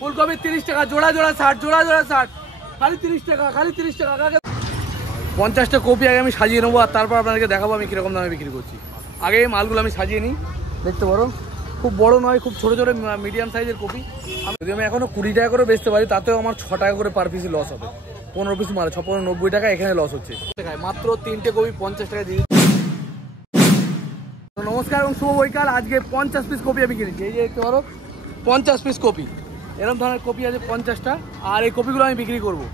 ফুলকপি 30 টাকা, জোড়া জোড়া 60, জোড়া জোড়া 60, খালি 30 টাকা, খালি 30 টাকা। 50টা কপি আগে আমি সাজিয়ে নেবো, আর তারপর আপনাদেরকে দেখাবো আমি কীরকম দামে বিক্রি করছি। আগে এই মালগুলো আমি সাজিয়ে নিই, দেখতে পারো খুব বড় নয়, খুব ছোটো ছোটো মিডিয়াম সাইজের কপি। যদি আমি এখনও 20 টাকা করে বেচতে পারি, তাতেও আমার 6 টাকা করে পার পিসি লস হবে। 15 পিস মাল 90 টাকা এখানে লস হচ্ছে। মাত্র 3টে কপি 50 টাকা দিয়ে। নমস্কার এবং শুভ বৈকাল। আজকে 50 পিস কপি আমি কিনেছি, এই যে দেখতে পারো 50 পিস কপি। এরকম ধরনের কপি আছে 50টা, আর এই কপিগুলো আমি বিক্রি করবো।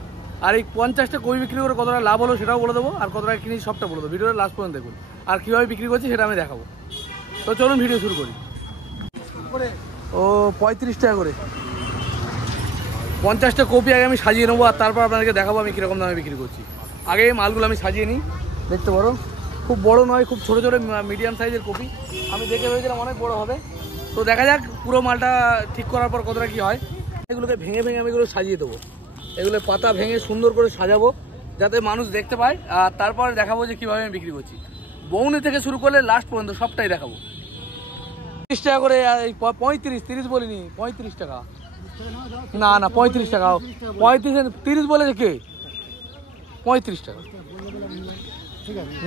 আর এই 50টা কপি বিক্রি করে কতটা লাভ হলো সেটাও বলে দেবো, আর কতটা কিনেছি সবটা বলে দেবো। ভিডিওটা লাস্ট পর্যন্ত দেখুন, আর কীভাবে বিক্রি করছি সেটা আমি দেখাবো। তো চলুন ভিডিও শুরু করি। ও 35 টাকা করে 50টা কপি আগে আমি সাজিয়ে নেবো, আর তারপর আপনাদেরকে দেখাবো আমি কীরকম দামে বিক্রি করছি। আগে এই মালগুলো আমি সাজিয়ে নিই, দেখতে পারো খুব বড় নয়, খুব ছোটো ছোটো মিডিয়াম সাইজের কপি। আমি দেখে ভেবেছিলাম অনেক বড় হবে, তো দেখা যাক পুরো মালটা ঠিক করার পর কতটা কী হয়। এগুলোকে ভেঙে ভেঙে আমি এগুলো সাজিয়ে দেবো, এগুলো পাতা ভেঙে সুন্দর করে সাজাবো যাতে মানুষ দেখতে পায়, আর তারপরে দেখাবো যে কীভাবে আমি বিক্রি করছি। বউনি থেকে শুরু করলে লাস্ট পর্যন্ত সবটাই দেখাবো। 30 টাকা করে, 35 বলিনি, 35 টাকা না না 35 টাকা, 30 বলেছে কে? 35 টাকা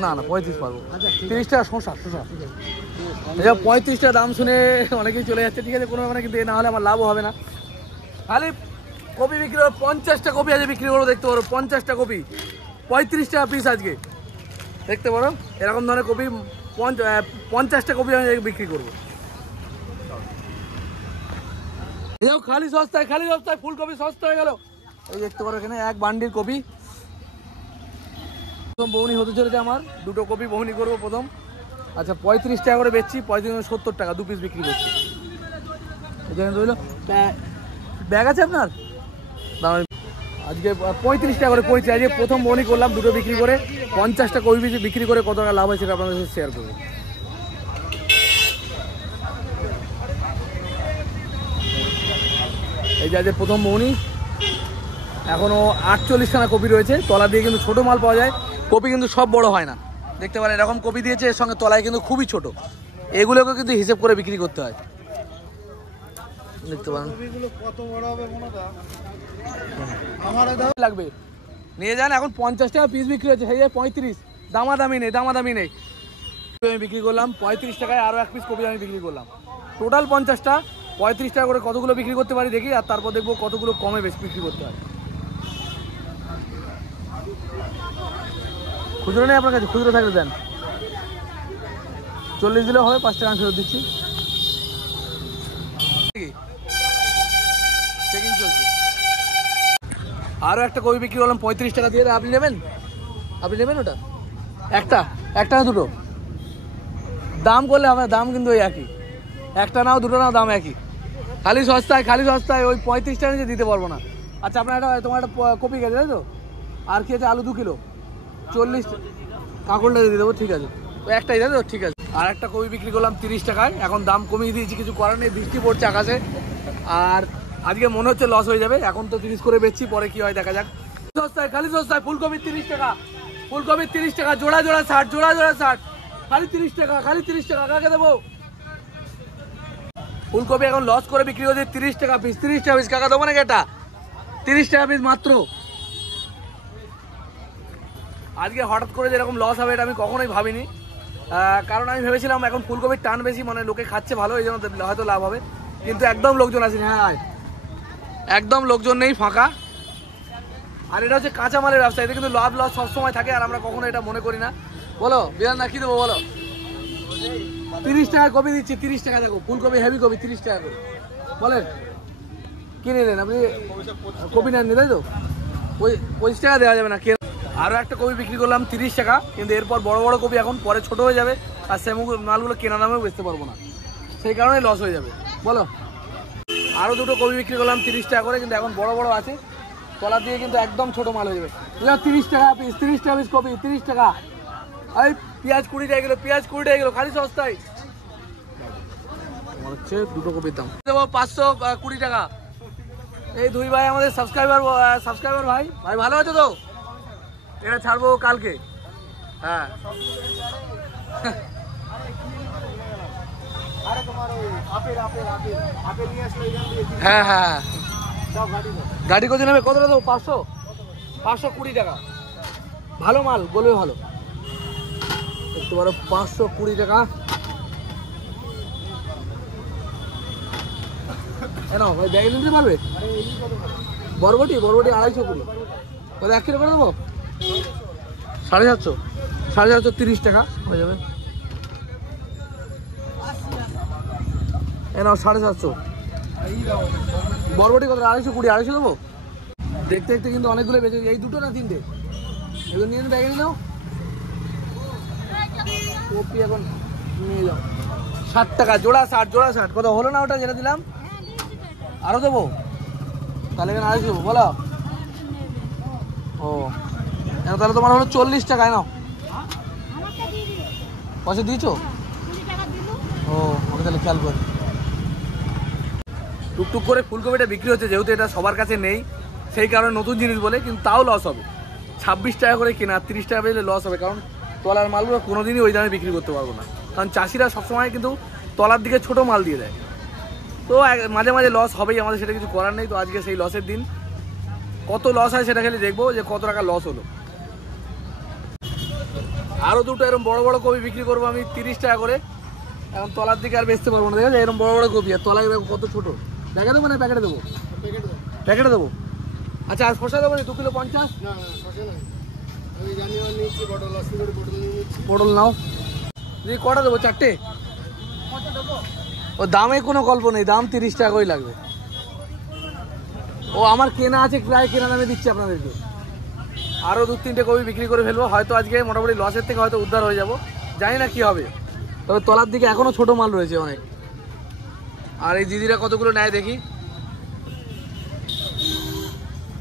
না না 35 পারবো, 30 টাকা শশা। 35 টাকা দাম শুনে অনেকেই চলে যাচ্ছে, ঠিক আছে কোনো ব্যাপার না, কিন্তু না হলে আমার লাভও হবে না। খালি কপি বিক্রি করবো, 50টা কপি আজকে বিক্রি করবো, দেখতে পারো 50টা কপি 35 টাকা পিস আজকে, দেখতে পারো এরকম ধরনের কপি 50টা কপি আমি বিক্রি করবো। খালি সস্তায়, খালি সস্তায় ফুলকপি সস্তা হয়ে গেল। এই দেখতে পারো এখানে এক বান্ডিল কপি। প্রথম বউনি হতে চলেছে আমার, 2টো কপি বউনি করবো প্রথম। আচ্ছা 35 টাকা করে বেচছি, 70 টাকা 2 পিস বিক্রি করছি। এখানে রইল ব্যাগ আছে আপনার আজকে 35 টাকা করে পড়েছে। আজকে প্রথম বউনি করলাম, 2টো বিক্রি করে 50টা কপি বিক্রি করে কত টাকা লাভ হয় সেটা আপনাদের সাথে শেয়ার করবো। এই যে আজকে প্রথম বউনি, এখনও 48খানা কপি রয়েছে। তলা দিয়ে কিন্তু ছোটো মাল পাওয়া যায়, কপি কিন্তু সব বড় হয় না, দেখতে পারেন এরকম কপি দিয়েছে, এর সঙ্গে তলায় কিন্তু খুবই ছোট। এগুলোকে কিন্তু হিসেব করে বিক্রি করতে হয়, দেখতে পারেন কত বড় হবে লাগবে নিয়ে যান। এখন 50 টাকা পিস বিক্রি হচ্ছে, সেই 35, দামাদামি নেই, দামাদামি নেই। আমি বিক্রি করলাম 35 টাকায়, আরও 1 পিস কপি আমি বিক্রি করলাম। টোটাল 50টা 35 টাকা করে কতগুলো বিক্রি করতে পারি দেখি, আর তারপর দেখবো কতগুলো কমে বেশি বিক্রি করতে হয়। খুচরো নেই আপনার কাছে? খুচরো থাকলে দেন, 40 দিলেও হবে, 5 টাকা আমি ফেরত দিচ্ছি। চেকিং চলছে। আরও একটা কপি বিক্রি করলাম 35 টাকা দিয়ে। আপনি নেবেন? আপনি নেবেন ওটা? একটা না 2টো? দাম করলে হবে, দাম কিন্তু ওই একই, একটা নাও 2টো নাও দাম একই। খালি সস্তায়, খালি সস্তায়, ওই 35 টাকা নিচে দিতে পারবো না। আচ্ছা আপনার তোমার একটা কপি গেছে তাই তো? আর কি আছে? আলু 2 কিলো 40 কাঁকড়টা দিয়ে দেবো, ঠিক আছে ওই একটাই তাই তো, ঠিক আছে। আর একটা কপি বিক্রি করলাম 30 টাকায়, এখন দাম কমিয়ে দিয়েছি, কিছু করার নেই, বৃষ্টি পড়ছে আকাশে, আর আজকে মনে হচ্ছে লস হয়ে যাবে। এখন তো 30 করে বেচছি, পরে কি হয় দেখা যাক। সস্তায়, খালি সস্তায় ফুলকপি 30 টাকা, ফুলকপি 30 টাকা, জোড়া জোড়া 60, জোড়া জোড়া 60, খালি 30 টাকা, খালি 30 টাকা। কাকে দেবো? ফুলকপি এখন লস করে বিক্রি হচ্ছে 30 টাকা পিস, 30 টাকা পিস। কাকা দেবো নাকি এটা? 30 টাকা পিস মাত্র। আজকে হঠাৎ করে যেরকম লস হবে এটা আমি কখনোই ভাবিনি, কারণ আমি ভেবেছিলাম এখন ফুলকপির টান বেশি, মানে লোকে খাচ্ছে ভালো, এই জন্য হয়তো লাভ হবে, কিন্তু একদম লোকজন আসেনি। হ্যাঁ একদম লোকজন নেই, ফাঁকা। আর এটা হচ্ছে কাঁচামালের ব্যবসা, এতে কিন্তু লাভ লস সবসময় থাকে, আর আমরা কখনো এটা মনে করি না। বলো বিরান না কি দেবো বলো? 30 টাকা কপি দিচ্ছি, 30 টাকা। দেখো ফুলকপি হেভি কপি 30 টাকা করে, বলেন কি নিলেন আপনি? কপি নেননি তাই তো? 25 টাকা দেওয়া যাবে না। আরও একটা কপি বিক্রি করলাম 30 টাকা, কিন্তু এরপর বড় বড় কপি এখন পরে ছোট হয়ে যাবে, আর সে মালগুলো কেনা দামেও বেচতে পারবো না, সেই কারণে লস হয়ে যাবে। বলো আরও 2টো কপি বিক্রি করলাম 30 টাকা করে, কিন্তু এখন বড় বড় আছে, তলা দিয়ে কিন্তু একদম ছোট মাল হয়ে যাবে। 30 টাকা পিস, 30 টাকা পিস কপি 30 টাকা। এই পেঁয়াজ 20 টাকা কিলো, পেঁয়াজ 20 টাকা কিলো, খালি সস্তায়। আমার হচ্ছে 2টো কপির দাম দেবো 520 টাকা। এই 2 ভাই আমাদের সাবস্ক্রাইবার ভাই ভালো আছে তো? এটা ছাড়বো কালকে। হ্যাঁ হ্যাঁ হ্যাঁ গাড়ি কত নেবে? কত দেবো? 500, 520 টাকা। ভালো মাল, বলবে ভালো। দেখতে পারো 520 টাকা। নাও ভাই, ব্যাগে নিতে পারবে? বরবটি 250 কত? 1 কিলো করে দেবো? 750, 730 টাকা হয়ে যাবে। নাও 750। বরবটি কত? 250 দেবো? দেখতে দেখতে কিন্তু অনেকগুলো বেঁচে। এই দুটো না তিনটে? এগুলো নিয়ে ব্যাগে নিয়ে নাও। কপি এখন নিয়ে যাও। 60 টাকা জোড়া, 60 কত হলো না ওটা যেটা দিলাম? আরো দেবো? তাহলে এখানে 250 দেবো, বলো। ও তাহলে তোমার হলো 40 টাকায়। নাও, পয়সা দিয়েছো? ও ওকে, তাহলে খেয়াল করি। টুকটুক করে ফুলকপিটা বিক্রি হচ্ছে, যেহেতু এটা সবার কাছে নেই সেই কারণে নতুন জিনিস বলে, কিন্তু তাও লস হবে। 26 টাকা করে কেনা, 30 টাকা বেচলে লস হবে, কারণ তলার মালগুলো কোনোদিনই ওই দামে বিক্রি করতে পারবো না, কারণ চাষিরা সবসময় কিন্তু তলার দিকে ছোট মাল দিয়ে দেয়। তো মাঝে মাঝে লস হবেই, আমাদের সেটা কিছু করার নেই। তো আজকে সেই লসের দিন, কত লস হয় সেটা খালি দেখবো যে কত টাকা লস হলো। আরও দুটো এরকম বড় বড় কপি বিক্রি করবো আমি 30 টাকা করে। এখন তলার দিকে আর বেচতে পারবো না, দেখা যায় এরকম বড় বড় কপি, আর তলায় দেখো কত ছোটো। দেখে দেবো না প্যাকেটে দেবো? প্যাকেটে দেবো। আচ্ছা, আর শসা দেবো 2 কিলো 50? পটল নাও। যদি কটা দেবো? 4টে? ও দামে কোনো গল্প নেই, দাম 30 টাকা করে লাগবে। ও আমার কেনা আছে, প্রায় কেনা দামে দিচ্ছি আপনাদেরকে। আরও 2-3টে কপি বিক্রি করে ফেলবো, হয়তো আজকে মোটামুটি লসের থেকে হয়তো উদ্ধার হয়ে যাব, জানি না কি হবে। তবে তলার দিকে এখনও ছোটো মাল রয়েছে অনেক। আর এই দিদিরা কতগুলো নেয় দেখি।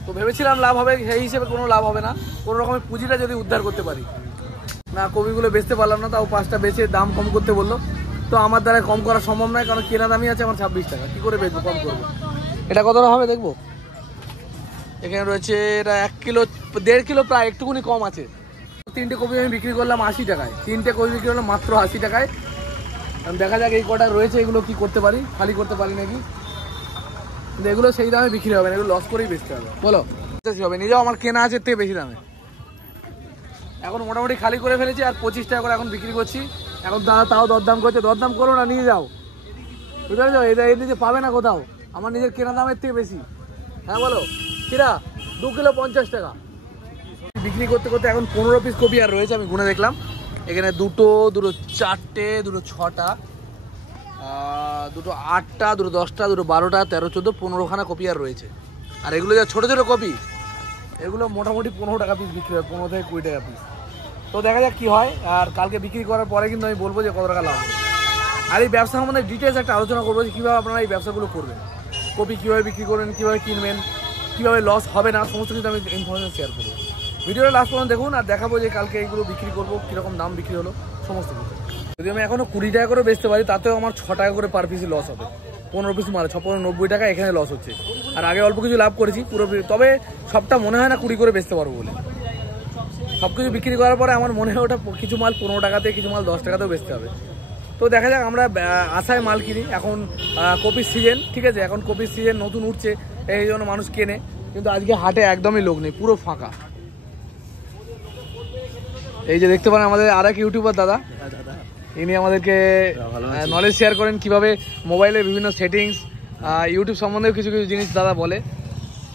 তো ভেবেছিলাম লাভ হবে, সেই হিসেবে কোনো লাভ হবে না। কোনো রকমের পুঁজিটা যদি উদ্ধার করতে পারি না, কপিগুলো বেচতে পারলাম না, তাও 5টা বেচে দাম কম করতে বললো। তো আমার দ্বারা কম করা সম্ভব নয়, কারণ কেনা দামই আছে আমার 26 টাকা। কী করে বেচবো, কম করবো? এটা কতটা হবে দেখবো। এখানে রয়েছে এটা 1 কিলো 1.5 কিলো, প্রায় একটুকুনি কম আছে। 3টে কপি আমি বিক্রি করলাম 80 টাকায়। 3টে কপি বিক্রি করলাম মাত্র 80 টাকায়। দেখা যাক এই কটা রয়েছে এগুলো কি করতে পারি, খালি করতে পারি নাকি। কিন্তু এগুলো সেই দামে বিক্রি হবে না, এগুলো লস করেই বেচতে হবে। বলো হবে, নিজেও আমার কেনা আছে থেকে বেশি দামে। এখন মোটামুটি খালি করে ফেলেছি, আর 25 টাকা করে এখন বিক্রি করছি। এখন দাদা তাও দরদাম করছে, দরদাম করো না, নিয়ে যাও, বুঝতে পেরেছো? এটা এর নিজে পাবে না কোথাও, আমার নিজের কেনা দামের থেকে বেশি। হ্যাঁ বলো কিরা? 2 কিলো 50 টাকা বিক্রি করতে করতে এখন 15 পিস কপি আর রয়েছে। আমি গুনে দেখলাম, এখানে 2, 4টে, 6টা, 2, 8টা, 10টা, 12টা, 13, 14, 15খানা কপি আর রয়েছে। আর এগুলো যা ছোটো ছোটো কপি, এগুলো মোটামুটি 15 টাকা পিস বিক্রি হয়, 15 থেকে 20 টাকা পিস। তো দেখা যাক কী হয়। আর কালকে বিক্রি করার পরে কিন্তু আমি বলবো যে কত টাকা লাভ হবে। আর এই ব্যবসা সম্বন্ধে ডিটেলস একটা আলোচনা করবো যে কীভাবে আপনারা এই ব্যবসাগুলো করবেন, কপি কীভাবে বিক্রি করবেন, কীভাবে কিনবেন, কীভাবে লস হবে না, সমস্ত কিছু আমি ইনফরমেশন শেয়ার করবো। ভিডিওটা লাস্ট পর্যন্ত দেখুন, আর দেখাবো যে কালকে এইগুলো বিক্রি করবো, কীরকম দাম বিক্রি হলো সমস্ত কিছু। যদি আমি এখনও 20 টাকা করে বেচতে পারি, তাতেও আমার 6 টাকা করে পার পিসে লস হবে। 15 পিস মাল 90 টাকা এখানে লস হচ্ছে। আর আগে অল্প কিছু লাভ করেছি পুরো, তবে সবটা মনে হয় না 20 করে বেচতে পারবো বলে। সব কিছু বিক্রি করার পরে আমার মনে হয় ওটা কিছু মাল 15 টাকাতে, কিছু মাল 10 টাকাতেও বেচতে হবে। তো দেখা যাক, আমরা আশায় মাল কিনি। এখন কপির সিজন, ঠিক আছে, এখন কপির সিজন নতুন উঠছে, এই জন্য মানুষ কেনে। কিন্তু আজকে হাটে একদমই লোক নেই, পুরো ফাঁকা। এই যে দেখতে পারেন আমাদের আর এক ইউটিউবার দাদা, ইনি আমাদেরকে নলেজ শেয়ার করেন কীভাবে মোবাইলের বিভিন্ন সেটিংস, ইউটিউব সম্বন্ধেও কিছু কিছু জিনিস দাদা বলে।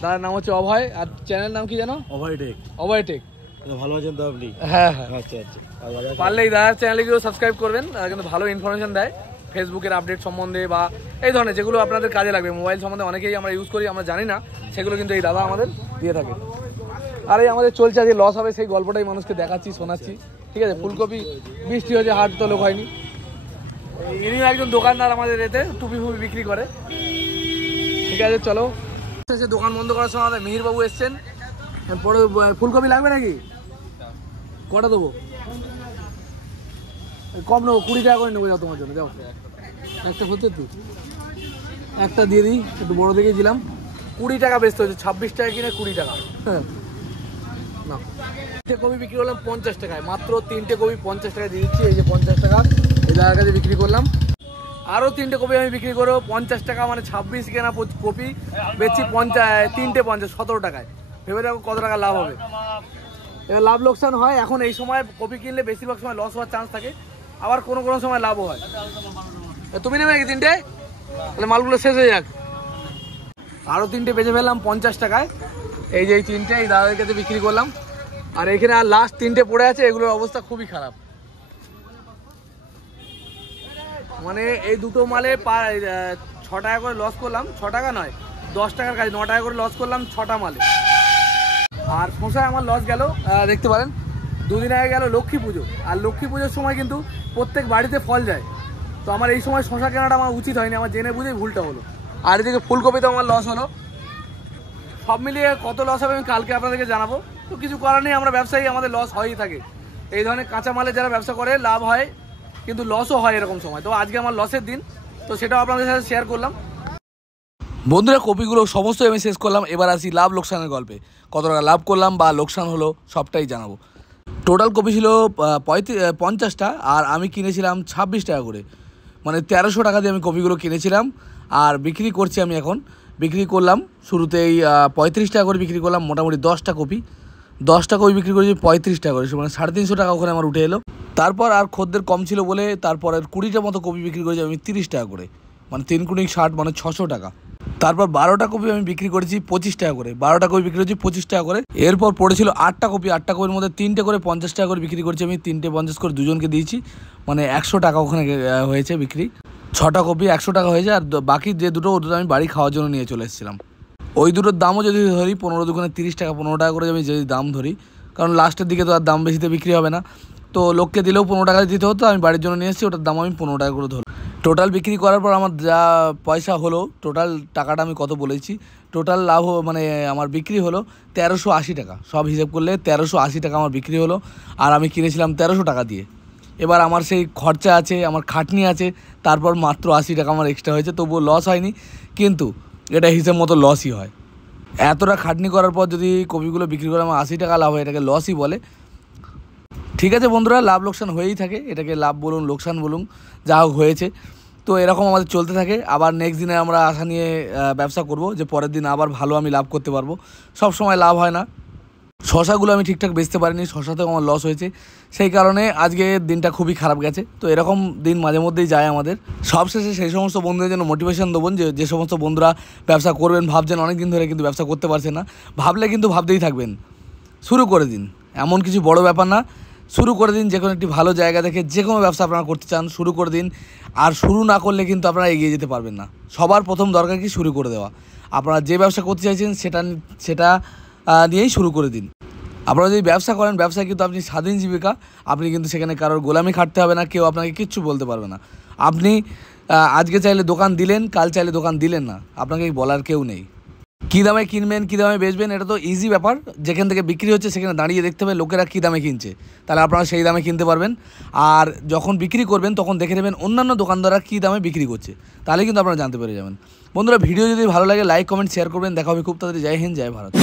দাদার নাম হচ্ছে অভয়, আর চ্যানেলের নাম কি জানো? অভয় টেক। ভালো আছেন তো আপনি? হ্যাঁ, আচ্ছা আচ্ছা। পারলে এই দাদার চ্যানেলে গিয়েও সাবস্ক্রাইব করবেন, কিন্তু ভালো ইনফরমেশন দেয় ফেসবুকের আপডেট সম্বন্ধে, বা এই ধরনের যেগুলো আপনাদের কাজে লাগবে। মোবাইল সম্বন্ধে অনেকেই আমরা ইউজ করি, আমরা জানি না, সেগুলো কিন্তু এই দাদা আমাদের দিয়ে থাকে। আর এই আমাদের চলছে, আজকে লস হবে সেই গল্পটাই মানুষকে দেখাচ্ছি, শোনাচ্ছি, ঠিক আছে। ফুলকপি বৃষ্টি হয়েছে, হাট তো লোক হয়নি। ইনিও একজন দোকানদার আমাদের এতে, টুপি ফুপি বিক্রি করে, ঠিক আছে। চলো, দোকান বন্ধ করার সময় আমাদের মিহিরবাবু এসছেন। পরে ফুলকপি লাগবে নাকি? কটা দেবো? কম নেবো, 20 টাকা করে নেবো, যাও তোমার জন্য, যাও। একটা হচ্ছে তুই একটা দিয়ে দিই, একটু বড় দেখে দিলাম। 20 টাকা বেচতে হচ্ছে, 26 টাকা কিনে 20 টাকা। হ্যাঁ না, 3টে কপি বিক্রি করলাম 50 টাকায়, মাত্র 3টে কপি 50 টাকায় দিয়ে দিচ্ছি। এই যে 50 টাকা এই দাদার কাছে বিক্রি করলাম। আরও 3টে কপি আমি বিক্রি করবো 50 টাকা, মানে 26 কেনা কপি বেচছি 3টে 50, 17 টাকায়। ভেবে দেখো কত টাকা লাভ হবে। এবার লাভ লোকসান হয়। এখন এই সময় কপি কিনলে বেশিরভাগ সময় লস হওয়ার চান্স থাকে, আবার কোনো কোনো সময় লাভও হয়। তুমি নেবে নাকি 3টে? তাহলে মালগুলো শেষ হয়ে যাক। আরও 3টে বেচে ফেললাম 50 টাকায়। এই যে এই 3টে এই দাদাদের কাছে বিক্রি করলাম। আর এখানে আর লাস্ট 3টে পড়ে আছে, এগুলোর অবস্থা খুবই খারাপ। মানে এই দুটো মালে 6 টাকা করে লস করলাম। 6 টাকা নয়, 10 টাকার কাজ, 9 টাকা করে লস করলাম 6টা মালে। আর শশায় আমার লস গেল, দেখতে পারেন 2 দিন আগে গেল লক্ষ্মী পুজো। আর লক্ষ্মী পুজোর সময় কিন্তু প্রত্যেক বাড়িতে ফল যায়, তো আমার এই সময় শশা কেনাটা আমার উচিত হয়নি, আমার জেনে বুঝেই ভুলটা হলো। আর এদিকে ফুলকপিতে আমার লস হলো। সব মিলিয়ে কত লস হবে আমি কালকে আপনাদেরকে জানাবো। তো কিছু করার নেই, আমরা ব্যবসায়ী, আমাদের লস হয়েই থাকে। এই ধরনের কাঁচা মালে যারা ব্যবসা করে লাভ হয়, কিন্তু লসও হয় এরকম সময়। তো আজকে আমার লসের দিন, তো সেটাও আপনাদের সাথে শেয়ার করলাম। বন্ধুরা, কপিগুলো সমস্ত আমি শেষ করলাম। এবার আসি লাভ লোকসানের গল্পে। কত টাকা লাভ করলাম বা লোকসান হলো সবটাই জানাবো। টোটাল কপি ছিল 50টা, আর আমি কিনেছিলাম 26 টাকা করে, মানে 1300 টাকা দিয়ে আমি কপিগুলো কিনেছিলাম। আর বিক্রি করছি আমি এখন, বিক্রি করলাম শুরুতেই 35 টাকা করে বিক্রি করলাম। মোটামুটি 10টা কপি বিক্রি করেছি 35 টাকা করে, মানে 350 টাকা ওখানে আমার উঠে এলো। তারপর আর খদ্দের কম ছিল বলে তারপর 20টা মতো কপি বিক্রি করেছি আমি 30 টাকা করে, মানে 3 কুড়ি 60, মানে 600 টাকা। তারপর 12টা কপি আমি বিক্রি করেছি 25 টাকা করে, 12টা কপি বিক্রি করেছি 25 টাকা করে। এরপর পড়েছিল 8টা কপির মধ্যে 3টে করে 50 টাকা করে বিক্রি করেছি আমি, 3টে 50 করে দুজনকে দিয়েছি, মানে 100 টাকা ওখানে হয়েছে বিক্রি। 6টা কপি 100 টাকা হয়েছে। আর বাকি যে দুটো আমি বাড়ি খাওয়ার জন্য নিয়ে চলে এসেছিলাম। ওই দুটোর দামও যদি ধরি 15 দুগুণে 30 টাকা, 15 টাকা করে আমি যদি দাম ধরি, কারণ লাস্টের দিকে তো আর দাম বেশিতে বিক্রি হবে না, তো লোককে দিলেও 15 টাকা দিতে হতো। আমি বাড়ির জন্য নিয়ে এসেছি, ওটার দাম আমি 15 টাকা করে ধরি। টোটাল বিক্রি করার পর আমার যা পয়সা হলো, টোটাল টাকাটা আমি কত বলেছি, টোটাল লাভ মানে আমার বিক্রি হলো 1380 টাকা। সব হিসেব করলে 1380 টাকা আমার বিক্রি হলো, আর আমি কিনেছিলাম 1300 টাকা দিয়ে। এবার আমার সেই খরচা আছে, আমার খাটনি আছে, তারপর মাত্র 80 টাকা আমার এক্সট্রা হয়েছে, তবুও লস হয়নি। কিন্তু এটা হিসেব মতো লসই হয়। এতটা খাটনি করার পর যদি কপিগুলো বিক্রি করে আমার 80 টাকা লাভ হয়, এটাকে লসই বলে। ঠিক আছে বন্ধুরা, লাভ লোকসান হয়েই থাকে, এটাকে লাভ বলুন লোকসান বলুন, যা হোক হয়েছে। তো এরকম আমাদের চলতে থাকে। আবার নেক্সট দিনে আমরা আশা নিয়ে ব্যবসা করব, যে পরের দিন আবার ভালো আমি লাভ করতে পারবো। সব সময় লাভ হয় না। শশাগুলো আমি ঠিকঠাক বেচতে পারিনি, শশাতেও আমার লস হয়েছে, সেই কারণে আজকে দিনটা খুবই খারাপ গেছে। তো এরকম দিন মাঝে মধ্যেই যায় আমাদের। সবশেষে সেই সমস্ত বন্ধুদের জন্য মোটিভেশন দেবো, যে সমস্ত বন্ধুরা ব্যবসা করবেন ভাবছেন অনেক দিন ধরে কিন্তু ব্যবসা করতে পারছেন না, ভাবলে কিন্তু ভাবতেই থাকবেন, শুরু করে দিন। এমন কিছু বড় ব্যাপার না, শুরু করে দিন। যে কোনো একটি ভালো জায়গা দেখে যে কোনো ব্যবসা আপনারা করতে চান শুরু করে দিন। আর শুরু না করলে কিন্তু আপনারা এগিয়ে যেতে পারবেন না। সবার প্রথম দরকার কি, শুরু করে দেওয়া। আপনারা যে ব্যবসা করতে চাইছেন সেটা নিয়েই শুরু করে দিন। আপনারা যদি ব্যবসা করেন, ব্যবসায় কিন্তু আপনি স্বাধীন জীবিকা, আপনি কিন্তু সেখানে কারোর গোলামি খাটতে হবে না, কেউ আপনাকে কিচ্ছু বলতে পারবে না। আপনি আজকে চাইলে দোকান দিলেন, কাল চাইলে দোকান দিলেন না, আপনাকে বলার কেউ নেই। কী দামে কিনবেন, কী দামে বেচবেন, এটা তো ইজি ব্যাপার। যেখান থেকে বিক্রি হচ্ছে সেখানে দাঁড়িয়ে দেখতে হবে লোকেরা কী দামে কিনছে, তাহলে আপনারা সেই দামে কিনতে পারবেন। আর যখন বিক্রি করবেন তখন দেখে নেবেন অন্যান্য দোকানদাররা কী দামে বিক্রি করছে, তাহলে কিন্তু আপনারা জানতে পেরে যাবেন। বন্ধুরা, ভিডিও যদি ভালো লাগে লাইক কমেন্ট শেয়ার করবেন। দেখা হবে খুব তাড়াতাড়ি। জয় হিন্দ, জয় ভারত।